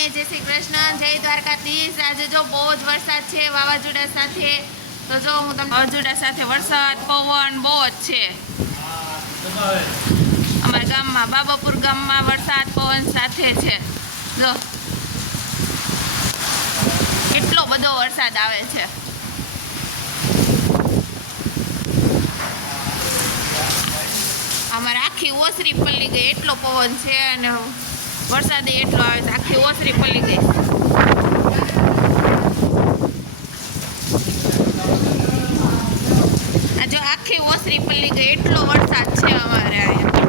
બધાને જય શ્રી કૃષ્ણ, જય દ્વારકાધીશ। આજે જો બહુ જ વરસાદ છે વાવાઝોડા સાથે। તો જો હું તમને વાવાઝોડા સાથે વરસાદ પવન બહુ જ છે અમારા ગામમાં, બાબાપુર ગામમાં વરસાદ પવન સાથે છે। જો કેટલો બધો વરસાદ આવે છે। અમારે આખી ઓસરી પલ્લી ગઈ, એટલો પવન છે અને વરસાદ એટલો આવે છે, આખી ઓસરી પલ્લી ગઈ। આ જો આખી ઓસરી પલ્લી ગઈ, એટલો વરસાદ છે અમારે અહીંયા।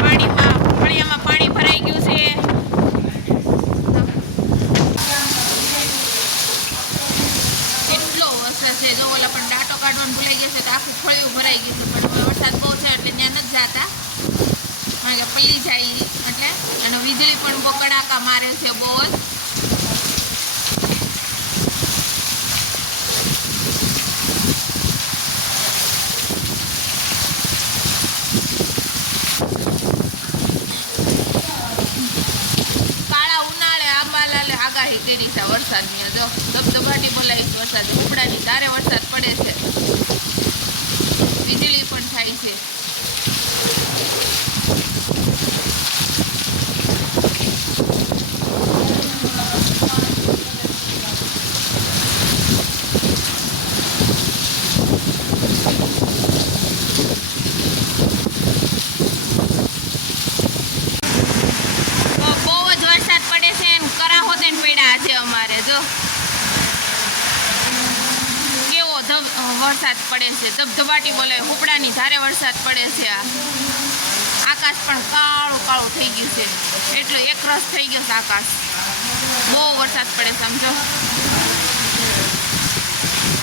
પાણીમાં ફળિયામાં પાણી ભરાઈ ગયું છે। એટલો વરસાદ છે, જો ઓલા પણ ડાટો કાઢવાનું ભૂલાઈ ગયો છે તો આખું ફળિયું ભરાઈ ગયું છે। પણ વરસાદ બહુ છે એટલે ત્યાં નથી જતા, કારણ કે પલ્લી જાય એટલે। અને વીજળી પણ બહુ કડાકા મારે છે બહુ જ। કાળા ઉનાળે આંબાલાલે આગાહી કરી છે વરસાદની। જો ધબધબાટી બોલાવી છે વરસાદ, ઉપડાની ધારે વરસાદ પડે છે, વીજળી પણ થાય છે। વરસાદ પડે છે, ધબધબાટી બોલે, ઉપડાની ધારે વરસાદ પડે છે। આકાશ પણ કાળું કાળું થઈ ગયું છે, એટલે એકરસ થઈ ગયો છે આકાશ, બહુ વરસાદ પડે છે। સમજો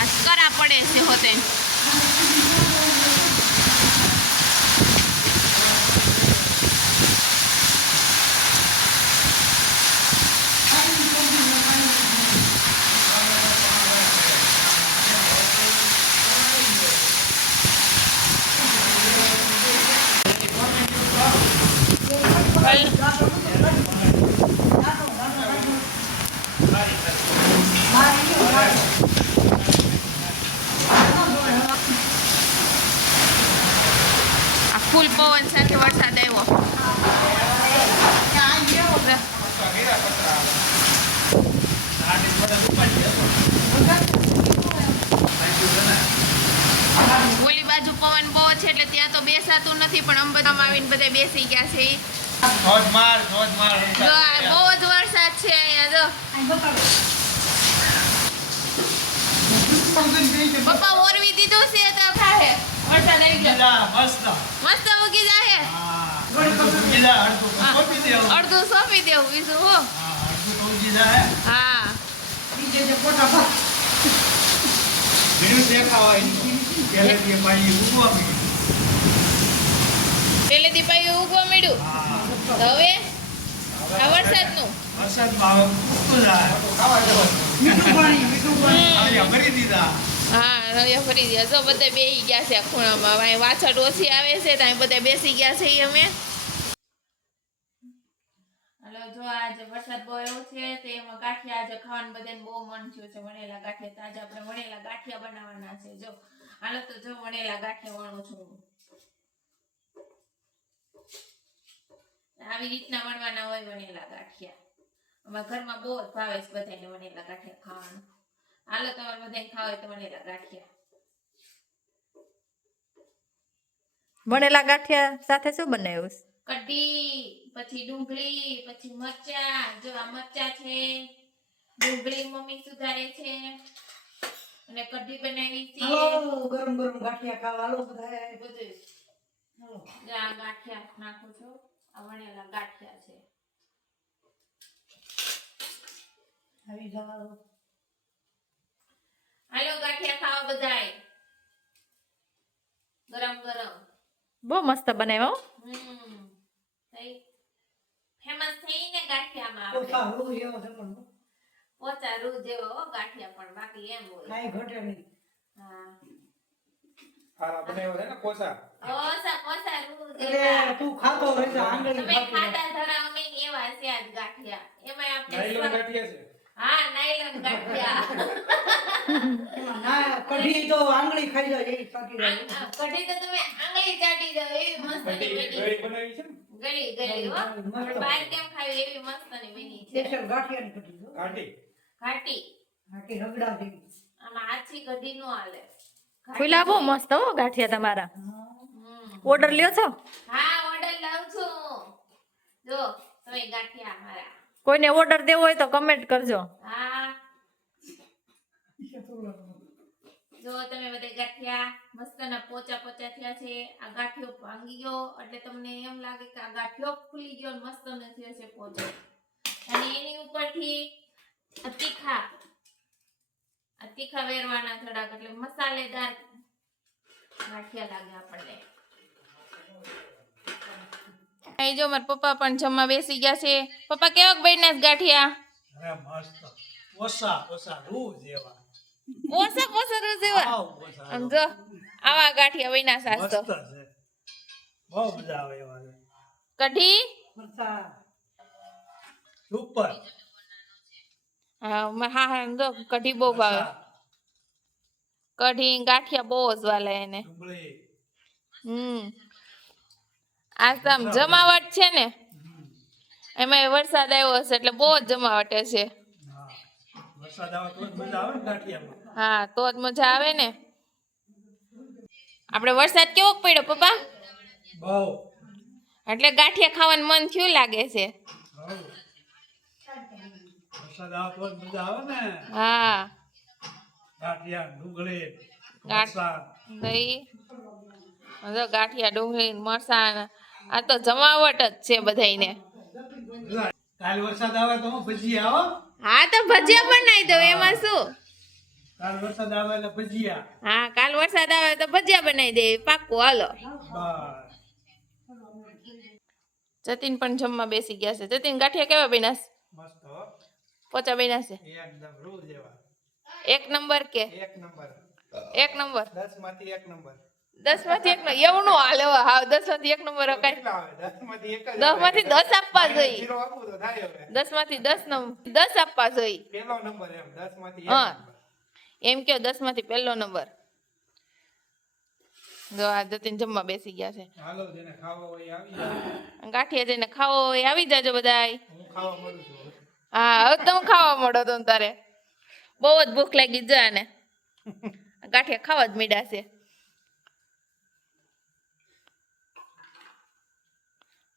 આ કરા પડે છે હોતે। ફૂલ પવન સાથે વરસાદ આવ્યો। ઓલી બાજુ પવન બહુ છે એટલે ત્યાં તો બેસાતું નથી, પણ અંબામાં આવીને બધા બેસી ગયા છે। બહુ જ વરસાદ છે અહીંયા। જો પપ્પા ઓરવી દીધું છે તો થાય વરસાદ આવી ગયો, મસ્ત મૂકી જાય। અડધું સોંપી દેવું, બીજું હો। હા પેલેથી પાયું ઉગવા મળ્યું, હવે આ વરસાદનું હા રવિયા ફરી ગયા। જો બધા બેસી ગયા છે ખૂણામાં, વાછડ ઓછી આવે છે ત્યાં બધા બેસી ગયા છે અમે। હલો જો આજે વરસાદ બહુ એવો છે તો એમાં ગાંઠિયા આજે ખાવાનું બધાને બહુ મન થયું છે, વણેલા ગાંઠિયા। તો આજે આપણે વણેલા ગાંઠિયા બનાવવાના છે। જો હાલો તો જો વણેલા ગાંઠિયા વણું છું। આવી રીતના વણવાના હોય વણેલા ગાંઠિયા। અમારા ઘરમાં બહુ જ ભાવે છે બધાને વણેલા ગાંઠિયા ખાવાનું। હાલો તમારે બધાને ખાવા હોય તો વણેલા ગાંઠિયા। વણેલા ગાંઠિયા સાથે શું બનાવ્યું? કઢી, પછી ડુંગળી, પછી મરચા। જો આ મરચા છે, ડુંગળી મમ્મી સુધારે છે અને કઢી બનાવી છે। હાલો ગરમ ગરમ ગાંઠિયા ખાવા હાલો બધાય। બધું હાલો આ ગાંઠિયા નાખું છું, આ વણેલા ગાંઠિયા છે। આવી જાવ હાલો ગાંઠિયા ખાવા બધાય ગરમ ગરમ। બહુ મસ્ત બનાવ્યો। ફેમસ થઈ ને ગાંઠિયામાં પોતા રૂ જેવો છે પણ પોચા રૂ જેવો ગાંઠિયા, પણ બાકી એમ હોય કાઈ ઘટે નહીં। હા હારા બનાવ્યો છે ને કોસા. ઓસા કોસા રૂ એટલે તું ખાતો રહેજે આંગળી તમે ખાતી રહે. ખાતા ધરાવ નહીં એવા છે આજ ગાંઠિયા એમાં આપણે નાયલોન ગાંઠિયા છે. હા નાયલોન ગાંઠિયા એમાં ના કઢી તો આંગળી ખાઈ જાય એવી ચાટી જાય. કઢી તો તમે આંગળી ચાટી દો એવી મસ્ત ગળી ગળી બનાવી છે ને ગળી ગળી હો આપણે બહાર કેમ ખાવી એવી મસ્ત ની બની છે સ્પેશિયલ ગાંઠિયાની કઢી જો. ઘાટી. ઘાટી ઘાટી રગડા જેવી. આમાં આછી કઢી નો હાલે ફૂલા બહુ મસ્ત હો ગાંઠિયા તમારા. હમ. ઓર્ડર લ્યો છો? હા ઓર્ડર લાવું છું જો તમે ગાંઠિયા મારા કોઈને ઓર્ડર દેવો હોય તો કમેન્ટ કરજો. હા જો તમે બધે ગાંઠિયા મસ્તના પોચા પોચા થયા છે આ ગાંઠિયો ભાંગી ગયો એટલે તમને એમ લાગે કે આ ગાંઠિયો ફૂલી ગયો ને મસ્તનો થયો છે પોચો અને એની ઉપરથી આ તીખા વેરવાના થોડાક એટલે મસાલેદાર ગાંઠિયા લાગે આપણને અહીં જો મારા પપ્પા પણ જમવા બેસી ગયા છે પપ્પા કેવાક બન્યા છે ગાંઠિયા અરે મસ્ત ઓસા ઓસા રૂ જેવા ઓસા પોસા રોજ એવા આવ ઓસા આમ જો આવા ગાંઠિયા બન્યા સાસ મસ્ત તો છે બહુ મજા આવે એવા છે કઢી મરચાં. સુપર હા હા જો કઢી બહુ ભાવે કઢી ગાંઠિયા બહુ જ વાલે એને ડુંગળી આ તો આમ જમાવટ છે ને એમાં વરસાદ આવ્યો હશે એટલે બહુ જ જમાવટ છે હા વરસાદ આવે તો જ મજા આવે ને ગાંઠિયામાં હા તો જ મજા આવે ને આપણે વરસાદ કેવો પડ્યો પપ્પા બહુ એટલે ગાંઠિયા ખાવાનું મન થયું લાગે છે બહુ વરસાદ આવે તો જ મજા આવે ને હા ગાંઠિયા ડુંગળી ગાંઠ- મરચાં દહીં જો ગાંઠિયા ડુંગળી મરસાં આ તો જમાવટ જ છે બધાયને કાલ વરસાદ આવે તો હું ભજીયા આવો હા તો ભજીયા બનાવી દઉં એમાં શું કાલ વરસાદ આવે એટલે ભજીયા હા કાલ વરસાદ આવે તો ભજીયા બનાવી દે પાક્કું હાલો બસ જતીન પણ જમવા બેસી ગયા છે જતીન ગાંઠિયા કેવા બન્યા છે? મસ્ત હો પોચા બન્યા છે એકદમ રૂ જેવા એક નંબર કે એક નંબર. એક નંબર 10 માંથી 1 નંબર. 10 માંથી એક એવું નો હાલે હો. હાવ 10 માંથી એક નંબર તો કઈ કેટલા આવે? 10 માંથી 1 જ 10 માંથી 10 આપવા જોઈએ ઝીરો આપવું તો થાય હવે. 10 માંથી 10 10 આપવા જોઈએ પહેલો નંબર એમ 10 માંથી 1 હા. નંબર. એમ કયો 10 માંથી પહેલો નંબર જો આ જતીન જમવા બેસી ગયા છે હાલો જેને ખાવો હોય એ આવી જાય. ગાંઠિયા જઈને ખાવો હોય આવી જાજો બધાય હું ખાવા મળું છું. હા હવે તમે ખાવા મળો તો તારે બહુ જ ભૂખ લાગી જાય ને ગાંઠિયા ખાવા જ મીડા છે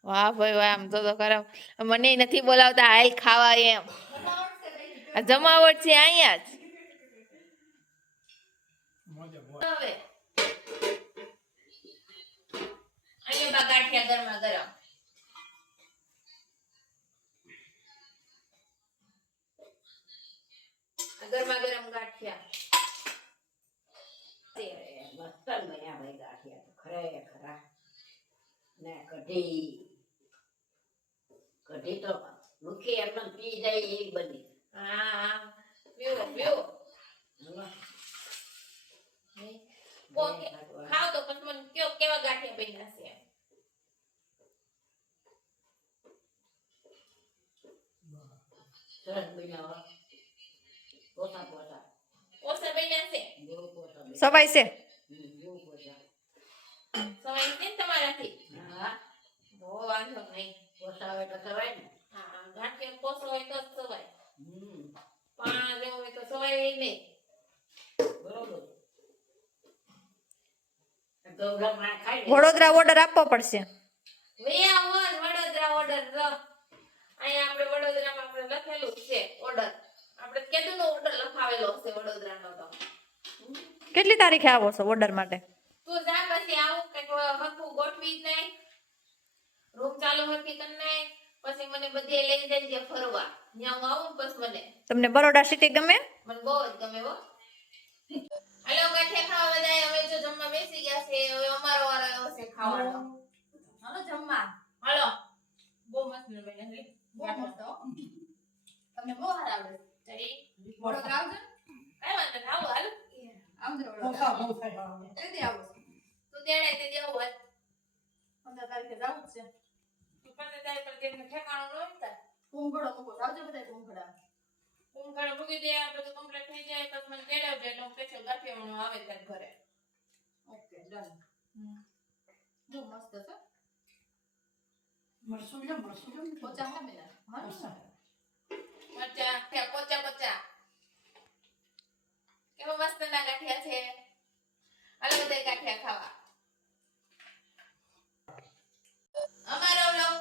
વાહ ભાઈ વાહ આમ તો ખરાબ મને નથી બોલાવતા હાલ ખાવા એમ આ જમાવટ છે અહીંયા જ મોજે મોજ હવે અહીંયા બા ગાંઠિયા ગરમા ગરમ ગરમા ગરમ ગાંઠિયા મસ્ત બન્યા ભાઈ ગાંઠિયા તો ખરેખર. ને કઢી તો મુખી એમને પી જાય એવી બની. હા પીવો પીવો ખાવ તો પછી મને કયો કેવા ગાંઠિયા બન્યા છે સરસ બન્યા હો. પોતા પોતા ઓસા બન્યા છે બહુ પોતા બન્યા. સવાય છે? બહુ પોતા. સવાય છે ને તમારાથી હા બહુ વાંધો નહીં પોતા હોય તો સવાય ને. હા ગાંઠિયા પોસો હોય તો જ સવાય હમ પાણા જેવો હોય તો સવાય નહીં બરોબર. ગૌરવમાં ખાઈ લે. વડોદરા ઓર્ડર આપવો પડશે. વડોદરા ઓર્ડર અહીંયા આપણે વડોદરામાં આપણે લખેલું જ છે ઓર્ડર આપણે કેદુનો ઓર્ડર લખાવેલો છે વડોદરાનો તો કેટલી તારીખે આવો છો ઓર્ડર માટે? તું જા પછી આવું કઈક હરખું ગોઠવી જ નહીં રૂમ ચાલુ હરખી કરી નાખ પછી મને બધે લઈ જજે ફરવા ત્યાં હું આવું ને પછી મને તમને બરોડા સિટી ગમે? મને બહુ જ ગમે હો હાલો ગાંઠિયા ખાવા બધાય અમે જો જમવા બેસી ગયા છે હવે અમારો વારો આવ્યો છે ખાવાનો હાલો જમવા હાલો બહુ મસ્ત બને છે બહુ મસ્ત હો તમને બહુ સારા આવડે ચડી વડોદરા આવજો કઈ વાંધો નહીં આવો હાલો આવજો પોતા બહુ થાય. કદી આવો તેડાય તે જવું હોય 15 તારીખે જવું જ છે. તો 15 તારીખ પર કેમ ઠેકાણું ન હોય ને તાર. કુંભળો મૂકો આવજો બધા કુંભળા. ઊંઘાડો મૂકી દે આ બધું કમ્પ્લીટ થઈ જાય પછી મને તેડાવજો એટલે હું પેછો ગાંઠિયાવાળો આવે તાર ઘરે. Okay done. જો મસ્ત છે. મરસું લો પોચા હે બેના. હા મરચા પોચા પોચા કેવા મસ્ત ના ગાંઠિયા છે. હાલો બધા ગાંઠિયા ખાવા. અમારો વ્લોગ